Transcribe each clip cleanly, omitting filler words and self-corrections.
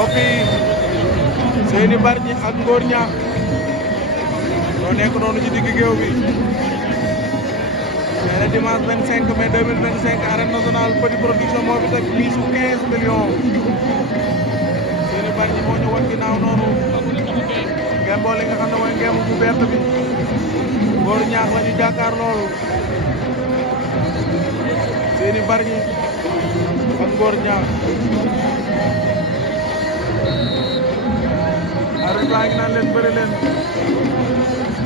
mbokk yi Seny Bargny ak Ngor Niakh ñoo nekk noonu ci digg géew bi tey la dimanche 25 mai 2025 arène nationale Petit Production moo fi teg mise su 15 millions Seny Bargny moo ñu wan ginnaaw noonu ngemboo li nga xam ne mooy ngemb bu vert bi Ngor Niakh la ñu jàkkaar loolu Seny Bargny ak Ngor Niakh arbitre baa ngi naan leen bëri leen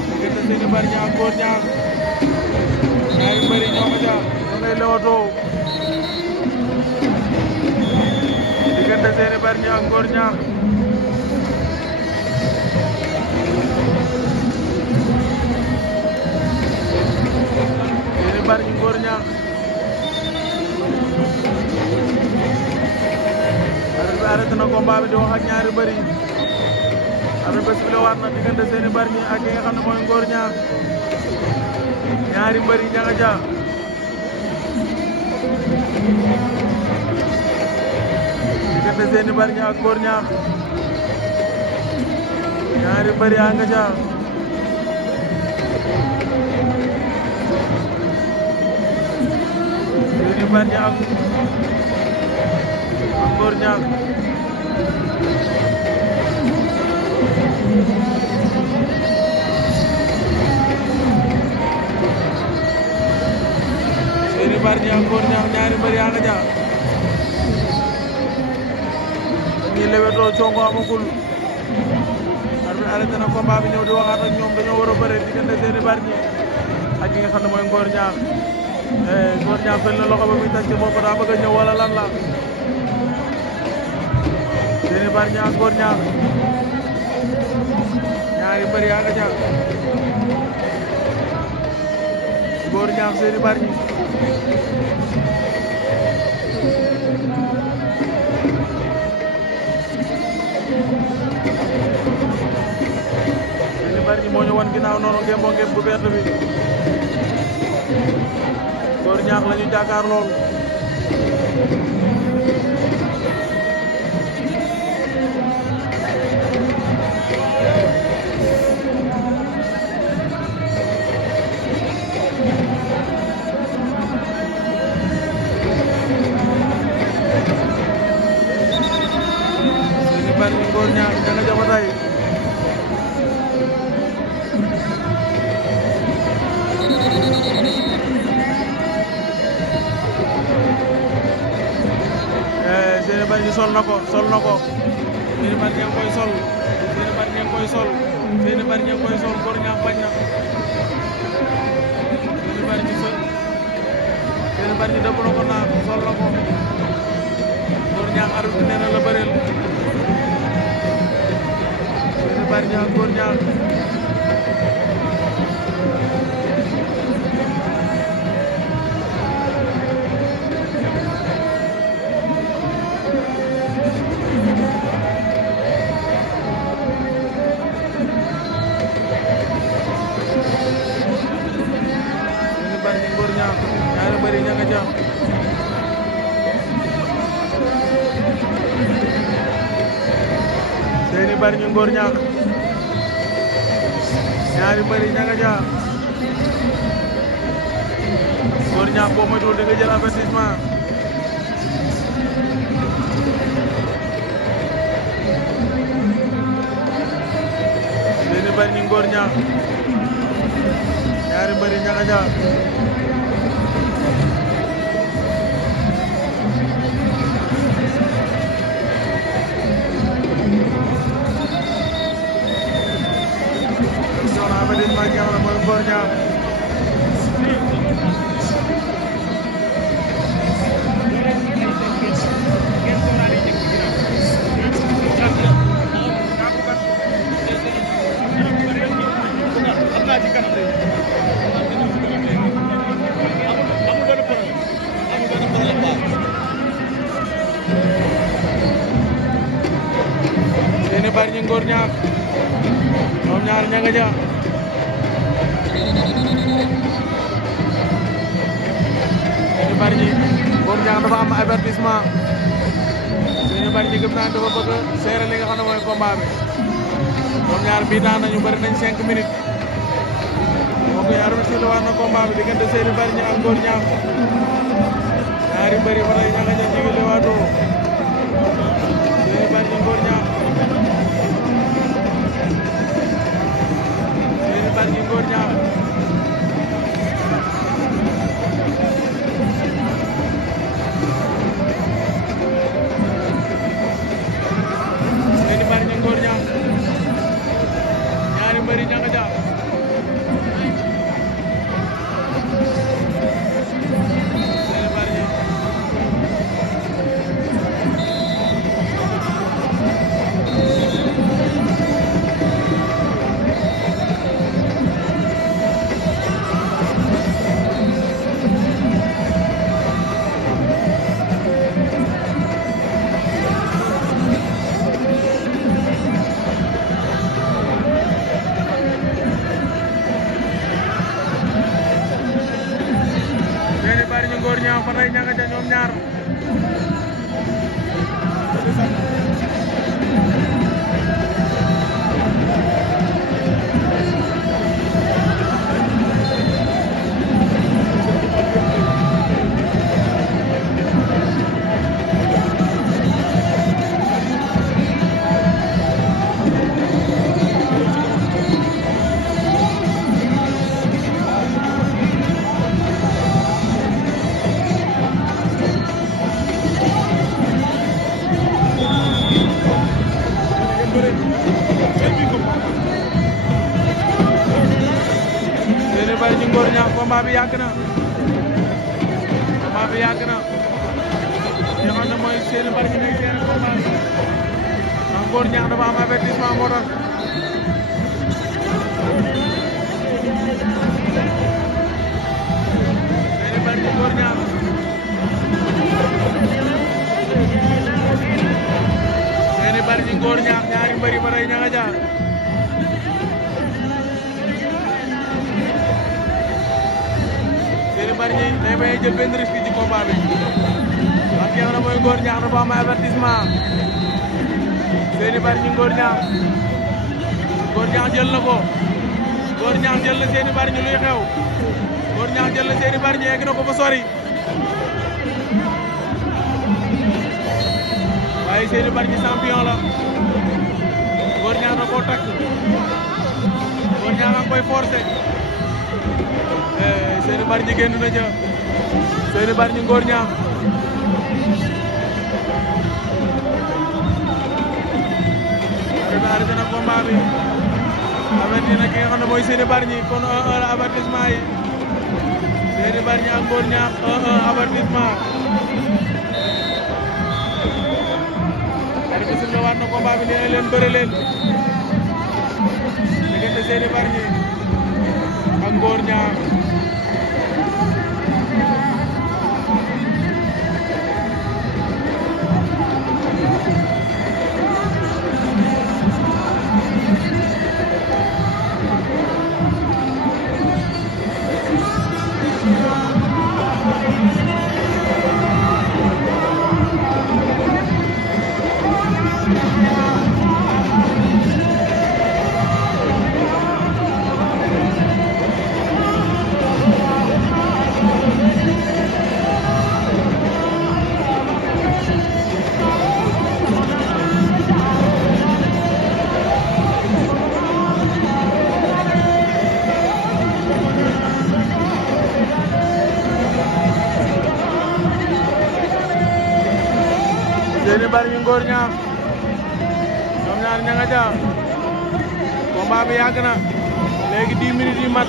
diggante Seny Bargny ak Ngor Niakh ñaari mbëri ñoo ko ca ñoo ngay lewatoo diggante Seny Bargny ak Ngor Niakh Seny Bargny Ngor Niakh arbitre bi arrêté na combat bi di wax ak ñaari mbëri arbitre bi sifflé waat na diggante Seny Bargny ak ki nga xam ne mooy Ngor Niakh ñaari mbëri ña nga ja diggante Seny Bargny ak Ngor Niakh ñaari mbëri yaa nga ja Seny Bargny ak Ngor Niakh Seny Bargny ak Ngor Niakh ñaari mbër yaa nga ja dañuy lewetoo congo amagul arbitre arrêté na combat bi ñëw di waxaat ak ñoom dañoo war a bëre diggante Seny Bargny ak ki nga xam ne mooy Ngor Niakh Ngor Niakh fel na loxo ba muy tànc bopp daa bëgg a ñëw wala lan la Seny Bargny ak Ngor Niakh ñaari mbër yaa nga ja Ngor Niakh Seny Bargny Seny Bargny moo ñu wan ginnaaw noonu ngemboo ngemb bu vert bi Ngor Niakh la ñu jàkkaar lool Seny Bargny Ngor Niakh ña nga jama tay Seny Bargny sol na ko Seny Bargny a ngi koy sol Seny Bargny a ngi koy sol Seny Bargny a ngi koy sol Ngor Niakh bañ na Seny Bargny sol Seny Bargny dëpp na ko naa sol na ko Ngor Niakh arbitre bi nee na la bëreel Seny Bargny ak Ngor Niakh Seny Bargny Ngor Niakh ñaari mbëri ña nga jam Seny Bargny Ngor Niakh ñaari mbëri ña nga ja Ngor Niakh boo moytuwul da nga jël avertissement Seny Bargny Ngor Niakh ñaari mbëri ña nga ja avertissement ki nga xam ne mooy Ngor Niakh Seny Bargny Ngor Niakh ñoom ñaar ña nga ja Seny Bargny Ngor Niakh dafa am avertissement Seny Bargny gëm naa dafa bëgg a seere li nga xam ne mooy combat bi ñoom ñaar bii daan nañu bëri nañ 5 minutes mbokk yi arbitre la war na combat bi diggante Seny Bargny ak Ngor Niakh ñaari mbëri fa lay ñanga ja jigi lewaatoo Seny Bargny Ngor Niakh Seny Bargny Ngor Niakh Seny Bargny Ngor Niakh ñaari mbëri ñanga ja Seny Bargny Ngor Niakh fa lay ñanga ja ñoom ñaar Seny Bargny Ngor Niakh combat bi yàgg na li nga xam ne mooy Seny Bargny nekk seen combat bi ndax Ngor Niakh dafa am avertissement moo tax Seny Bargny Ngor Niakh Seny Bargny Ngor Niakh ñaari mbëri ba tey ña nga jaar Seny Bargny day bañ a jël benn risque ci combat bi ndax ki nga xam ne mooy Ngor Niakh dafa am avertissement Seny Bargny Ngor Niakh jël na ko Ngor Niakh jël na Seny Bargny luy xew Ngor Niakh jël na Seny Bargny egg na ko fa sori waaye Seny Bargny champion la Ngor Niakh na koo takk Ngor Niakh nga koy forcé Seny Bargny génn na ca Seny Bargny Ngor Niakh arrêté na combat bi averti na ki nga xam ne mooy Seny Bargny kon 1-1 avertissement yi Seny Bargny ak Ngor Niakh 1-1 avertissement arbitre bi waat na combat bi nee leen bëre leen diggante Seny Bargny ak Ngor Niakh Seny Bargny Ngor Niakh ñoom ñaar ña nga ca combat bi yàgg na léegi 10 minutes yi mat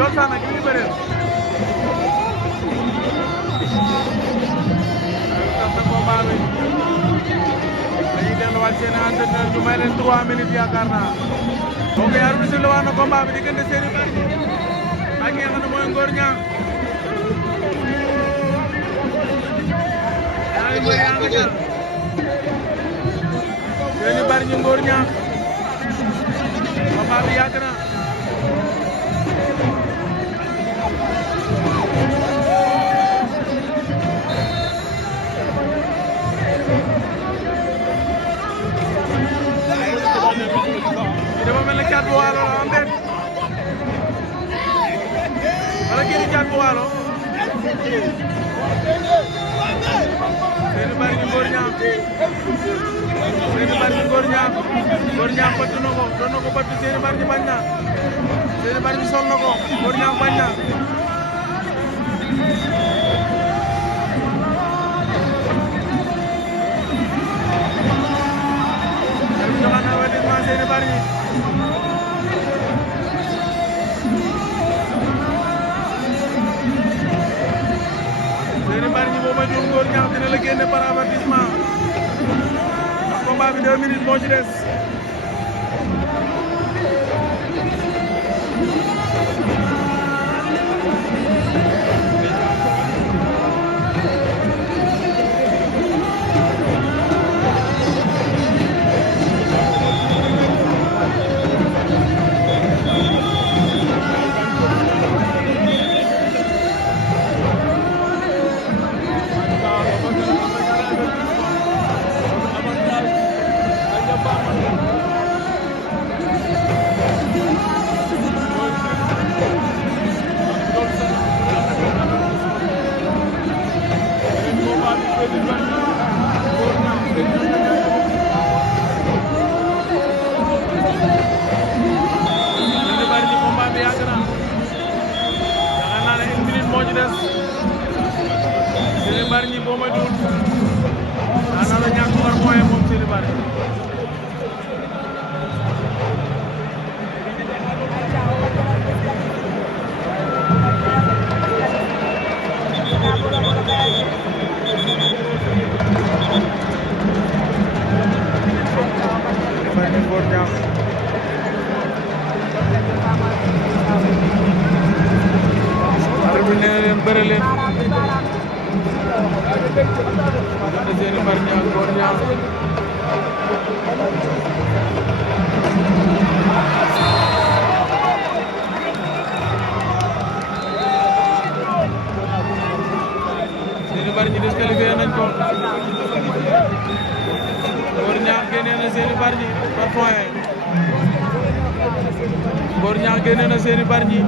Ndiol Sana ki ñu bëreel tas na combat bi dañuy delluwaat seen entraîneur ñu may leen 3 minutes yaakaar naa donc yaa ngi si waat na combat bi diggante Seny Bargny ak ki nga xam ne mooy Ngor Niang ñaari mbër yaa nga ca Seny Bargny Ngor Niang combat bi yàgg na dafa mel ne Caatu Waalo la am déet wala kii di Caatu Waalo Seny Bargny Ngor Niang Seny Bargny Ngor Niang Ngor Niang bëtt na ko doon na ko bëtt Seny Bargny bañ na Seny Bargny sol na ko Ngor Niang bañ na joxaan na avertissement Seny Bargny Seny Bargny boo ma jox Ngor Niang dina la génne par avertissement ndax combat bi 2 minutes moo ci des Seny Bargny boo ma dul daanaka la ñàkk war mooy moom Seny Bargny Bargny Ngor Niang nee na leen bëre leen Seny Bargny ak Ngor Niang Seny Bargny disqualifié nañ ko Ngor Niang génne na Seny Bargny par point Ngor Niang génne na Seny Bargny